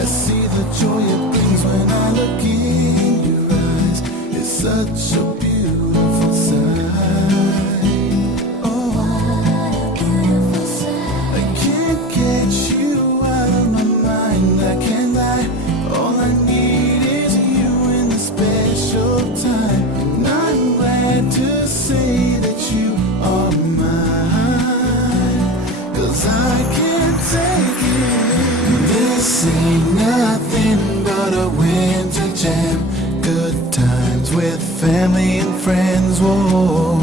I see the joy it brings when I look in your eyes. It's such a beautiful sight. Oh, What a beautiful sight. I can't get you out of my mind. I can't lie. All I need is you in the special time. And I'm glad to say that you are mine. 'Cause I can't take it. This ain't nothing but a winter jam. Good times with family and friends. Whoa,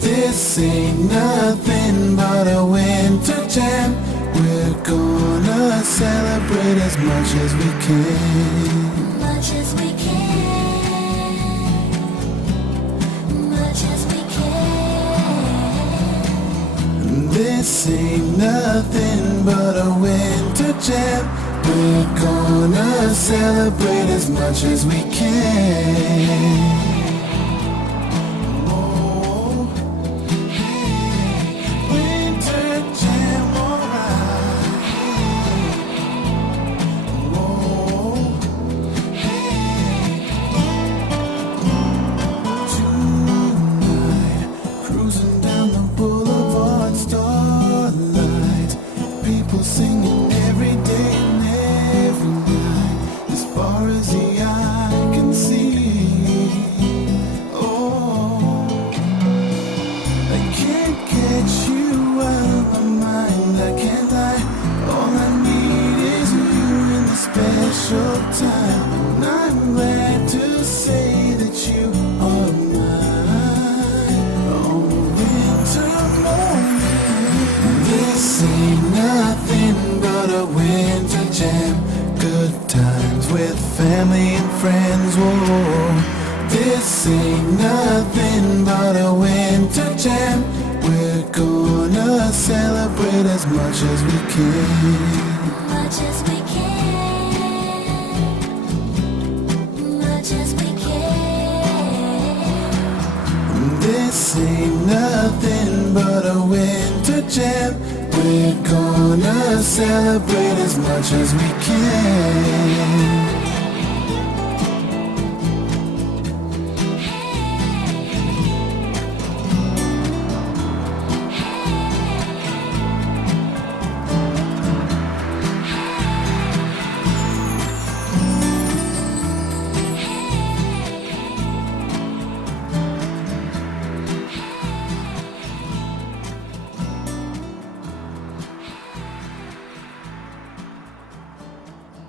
this ain't nothing but a winter jam. We're gonna celebrate as much as we can. Much as we can. Much as we can. This ain't nothing but a winter jam. We're gonna celebrate as much as we can. Oh, winter jam, alright. Oh, tonight, cruising down the boulevard, starlight, people singing every day and every night, as far as the eye can see. Oh, I can't get you out of my mind. I can't lie. All I need is you in the special time. And I'm glad to say that you are mine. On a winter morning, this ain't nothing but a winter jam. Good times with family and friends. Whoa, this ain't nothing but a winter jam. We're gonna celebrate as much as we can. Much as we can. Much as we can. This ain't nothing but a winter jam. We're gonna celebrate as much as we can.